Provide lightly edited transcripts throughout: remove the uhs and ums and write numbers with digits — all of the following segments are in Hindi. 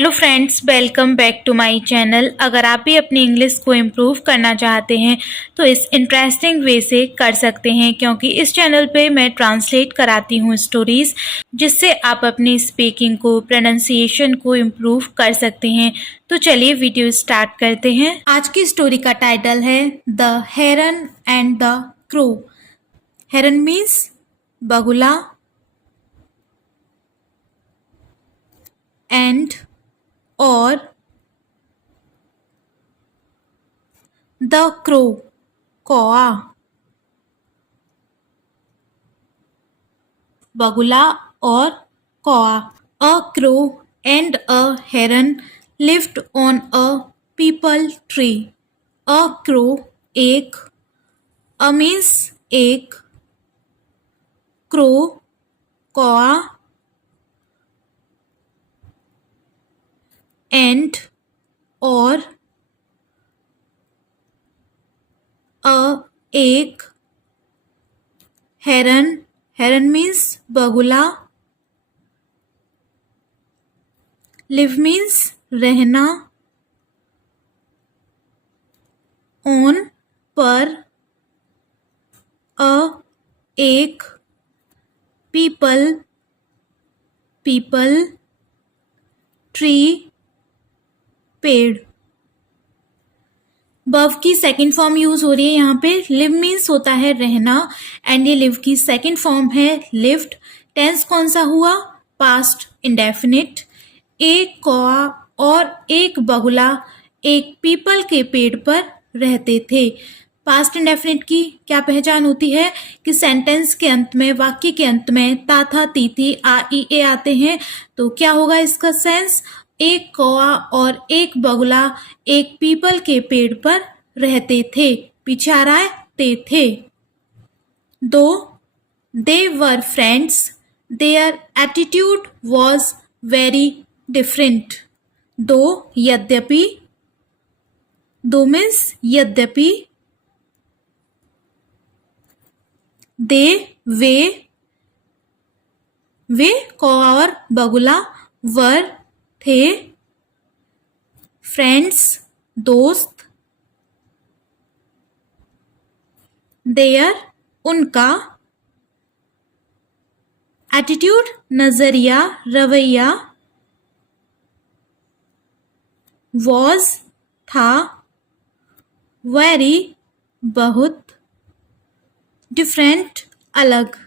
Hello friends, welcome back to my channel. अगर आप भी अपनी इंग्लिश को इम्प्रूव करना चाहते हैं तो इस इंटरेस्टिंग वे से कर सकते हैं, क्योंकि इस चैनल पे मैं ट्रांसलेट कराती हूँ स्टोरीज, जिससे आप अपनी स्पीकिंग को, प्रोनाउंसिएशन को इम्प्रूव कर सकते हैं। तो चलिए वीडियो स्टार्ट करते हैं। आज की स्टोरी का टाइटल है the heron and the crow. Heron means बगुला एंड और द क्रो कौआ। बगुला और कौआ। A crow and a heron lived on a people tree. A crow एक, अ मीन्स एक, क्रो कौआ, एंड और अ एक, हेरन, हेरन मीन्स बगुला, लिव मीन्स रहना, ऑन पर, अ एक, पीपल पीपल, ट्री पेड़। बव की सेकंड फॉर्म यूज हो रही है यहाँ पे। लिव मीन्स होता है रहना, एंड ये लिव की सेकंड फॉर्म है लिव्ड। टेंस कौन सा हुआ? Past indefinite. एक कौआ और एक बगुला एक पीपल के पेड़ पर रहते थे। पास्ट इंडेफिनिट की क्या पहचान होती है कि सेंटेंस के अंत में, वाक्य के अंत में ता था ती थी आ ई ए आते हैं। तो क्या होगा इसका सेंस? एक कौआ और एक बगुला एक पीपल के पेड़ पर रहते थे। पीछे आ रहा है थे। Though they were friends, their attitude was very different. Though यद्यपि, दो मीन्स यद्यपि, दे वे कौआ और बगुला, वर थे, फ्रेंड्स दोस्त, देयर उनका, एटीट्यूड नजरिया रवैया, वॉज था, वेरी बहुत, डिफरेंट अलग।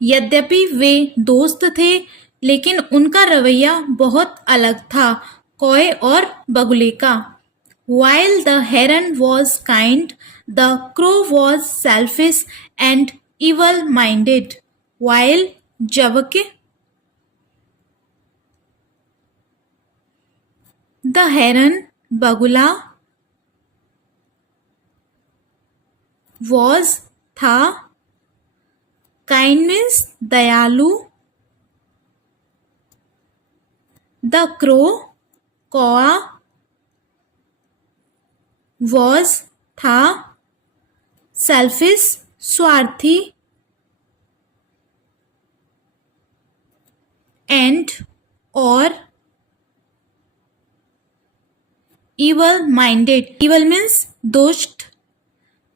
यद्यपि वे दोस्त थे, लेकिन उनका रवैया बहुत अलग था कौए और बगुले का। While the heron was kind, the crow was selfish and evil-minded. While जबकि the heron बगुला was था, kind means दयालु, the crow कौआ was था, selfish स्वार्थी, and और evil minded। evil means दुष्ट,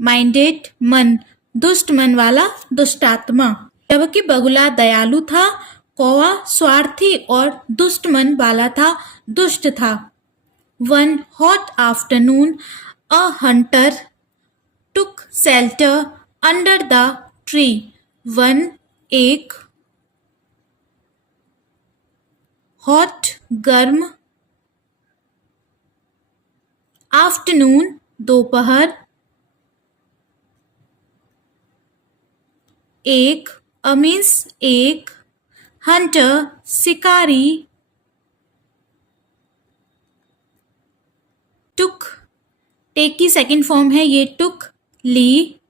minded मन, दुष्ट मन वाला, दुष्टात्मा। जबकि बगुला दयालु था, कौवा स्वार्थी और दुष्ट मन वाला था, दुष्ट था। One hot afternoon, a hunter took shelter under the tree. One एक, hot गर्म, afternoon दोपहर, एक, a means एक, hunter शिकारी, took टेक की सेकंड फॉर्म है ये took ली,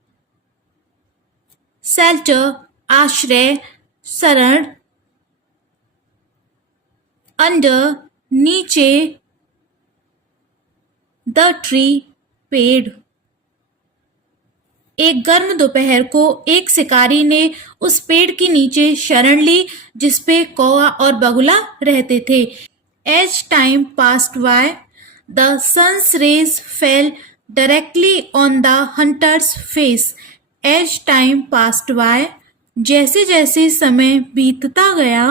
shelter आश्रय शरण, under नीचे, the tree पेड़। एक गर्म दोपहर को एक शिकारी ने उस पेड़ के नीचे शरण ली जिस पे कौआ और बगुला रहते थे। As time passed by the sun's rays fell directly on the hunter's face. As time passed by, जैसे जैसे समय बीतता गया,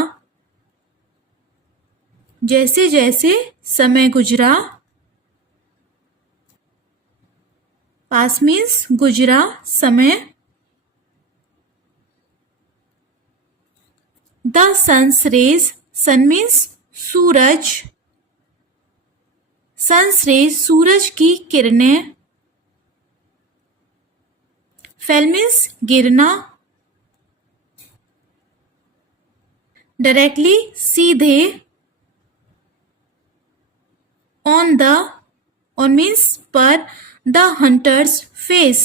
जैसे जैसे समय गुजरा, पास मीन्स गुजरा समय, the sun's rays, sun means सूरज, सन्स रेज सूरज की किरणें, फेल मीन्स गिरना, डायरेक्टली सीधे, ऑन द, ऑन मीन्स पर, द हंटर्स फेस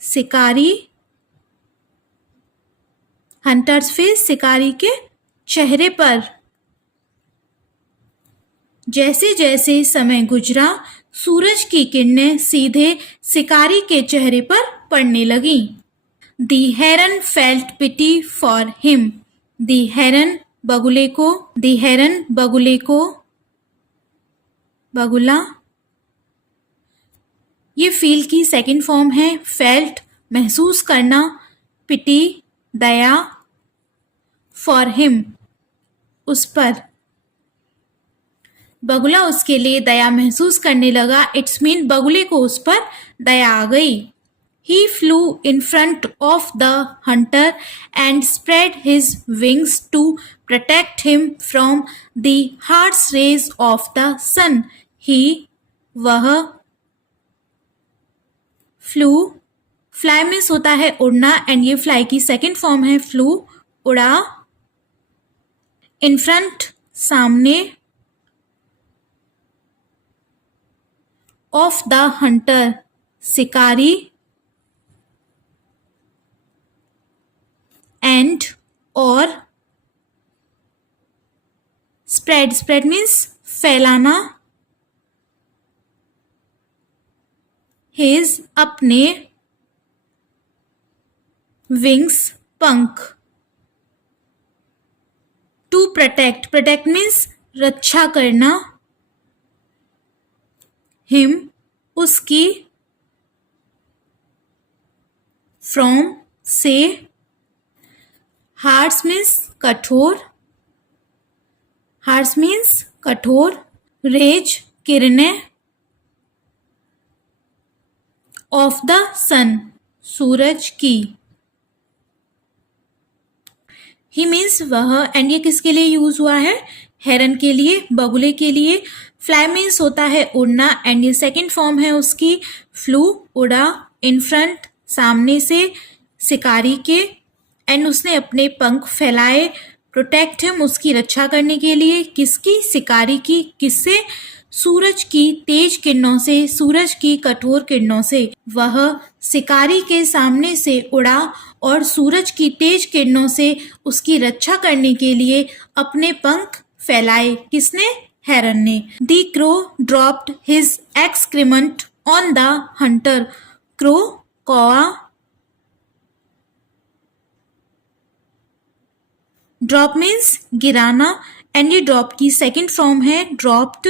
शिकारी, हंटर्स फेस शिकारी के चेहरे पर। जैसे जैसे समय गुजरा सूरज की किरणें सीधे शिकारी के चेहरे पर पड़ने लगी। दी हेरन फेल्ट पिटी फॉर हिम, दी हेरन बगुले को, दी हेरन बगुले को, बगुला, ये फील की सेकंड फॉर्म है। फेल्ट महसूस करना, पिटी दया, फॉर हिम उस पर, बगुला उसके लिए दया महसूस करने लगा। इट्स मीन बगुले को उस पर दया आ गई। He flew in front of the hunter and spread his wings to protect him from the harsh rays of the sun. He, वह, फ्लू, फ्लाई मीन्स होता है उड़ना एंड ये फ्लाई की सेकेंड फॉर्म है फ्लू, उड़ा, इन फ्रंट सामने, ऑफ द हंटर शिकारी, एंड और, स्प्रेड, स्प्रेड मीन्स फैलाना, हिज अपने, विंग्स पंख, टू प्रोटेक्ट, प्रोटेक्ट मीन्स रक्षा करना, हिम उसकी, फ्रॉम से, हार्श मीन्स कठोर, हार्श मीन्स कठोर, रेज किरणें, ऑफ द सन सूरज की। ही मीन्स वह, एंड ये किसके लिए यूज हुआ है? हेरन के लिए, बगुले के लिए। फ्लाई मीन्स होता है उड़ना एंड ये सेकेंड फॉर्म है उसकी फ्लू, उड़ा, इन फ्रंट सामने से, शिकारी के, एंड उसने अपने पंख फैलाए, प्रोटेक्ट हिम उसकी रक्षा करने के लिए, किसकी? शिकारी की। किससे? सूरज की तेज किरणों से, सूरज की कठोर किरणों से। वह शिकारी के सामने से उड़ा और सूरज की तेज किरणों से उसकी रक्षा करने के लिए अपने पंख फैलाए। किसने? हेरन ने। The crow dropped his excrement on the hunter. Crow कौआ, ड्रॉप मीन्स गिराना एंड ये ड्रॉप की सेकेंड फॉर्म है ड्रॉप्ड,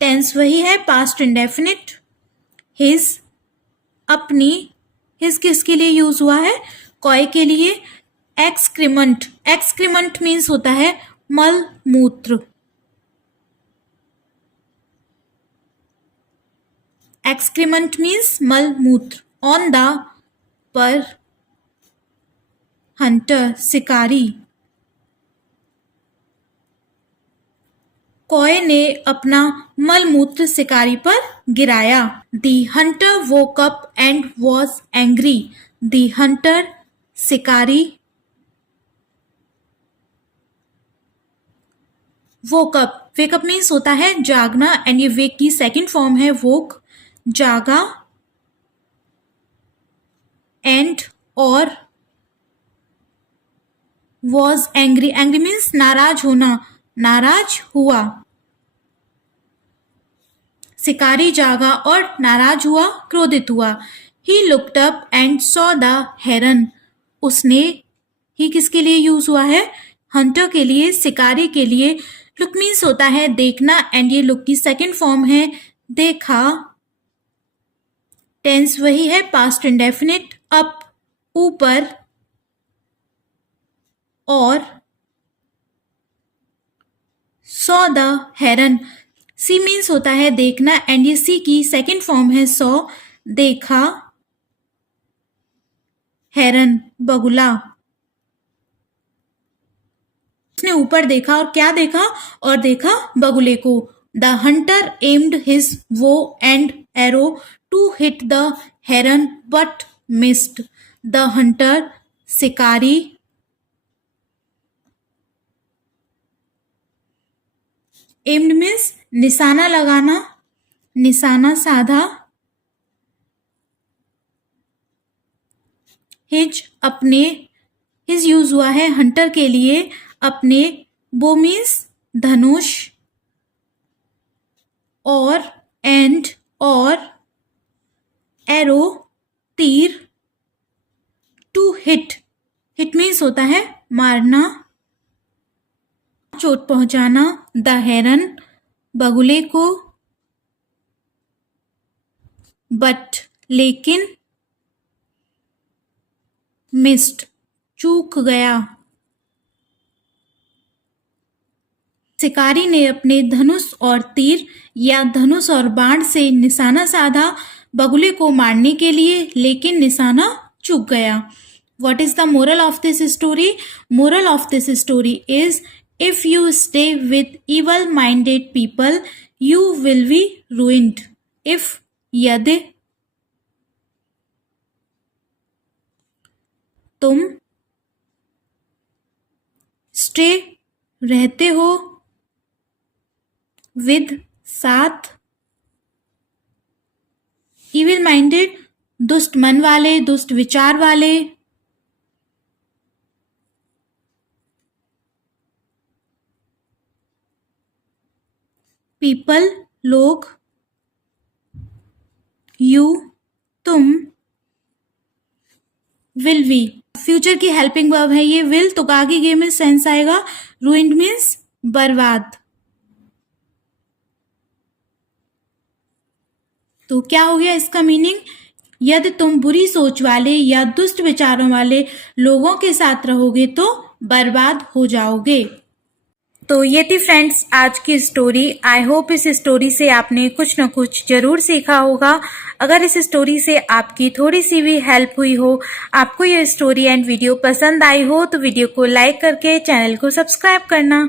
टेंस वही है पास्ट इंडेफिनिट। हिज अपनी, हिज किसके लिए यूज हुआ है? कौए के लिए। एक्सक्रीमेंट, एक्सक्रीमेंट मीन्स होता है मल मूत्र, एक्सक्रीमेंट मीन्स मल मूत्र। ऑन द पर, हंटर शिकारी। कौए ने अपना मलमूत्र शिकारी पर गिराया। The hunter woke up and was angry. The hunter शिकारी, वोक अप, वेकअप मीन्स होता है जागना एंड ये वेक की सेकेंड फॉर्म है वोक, जागा, एंड और, वॉज एंग्री, एंग्री मीन्स नाराज होना, नाराज हुआ। शिकारी जागा और नाराज हुआ, क्रोधित हुआ। He looked up and saw the heron. उसने, ही किसके लिए यूज हुआ है? हंटर के लिए, शिकारी के लिए। लुक मीन्स होता है देखना एंड ये लुक की सेकंड फॉर्म है देखा। टेंस वही है, पास्ट इंडेफिनिट। अप ऊपर, और saw the heron. See means होता है देखना एंड ये सी की सेकंड फॉर्म है सॉ, देखा। हेरन, बगुला। उसने ऊपर देखा और क्या देखा? और देखा बगुले को। The hunter aimed his bow and arrow to hit the heron but missed. The hunter, शिकारी, एम्ड मीन्स निशाना लगाना, निशाना साधा। हिज, अपने, हिज यूज हुआ है हंटर के लिए, अपने। बो मीन्स धनुष, और एंड, और एरो, तीर। टू हिट, हिट मीन्स होता है मारना, चोट पहुंचाना। द हेरन, बगुले को। बट, लेकिन। मिस्ड, चूक गया। शिकारी ने अपने धनुष और तीर या धनुष और बाण से निशाना साधा बगुले को मारने के लिए, लेकिन निशाना चूक गया। What is the moral of this story? Moral of this story is, if you stay with evil-minded people, you will be ruined. If, यदि तुम stay, रहते हो, with, साथ, evil minded, दुष्ट मन वाले, दुष्ट विचार वाले। पीपल, लोग। यू, तुम। विल बी, फ्यूचर की हेल्पिंग वर्ब है ये विल, तो आगे गेम में सेंस आएगा। रूइंड मीन्स बर्बाद। तो क्या हो गया इसका मीनिंग? यदि तुम बुरी सोच वाले या दुष्ट विचारों वाले लोगों के साथ रहोगे तो बर्बाद हो जाओगे। तो ये थी फ्रेंड्स आज की स्टोरी। आई होप इस स्टोरी से आपने कुछ न कुछ जरूर सीखा होगा। अगर इस स्टोरी से आपकी थोड़ी सी भी हेल्प हुई हो, आपको ये स्टोरी एंड वीडियो पसंद आई हो, तो वीडियो को लाइक करके चैनल को सब्सक्राइब करना।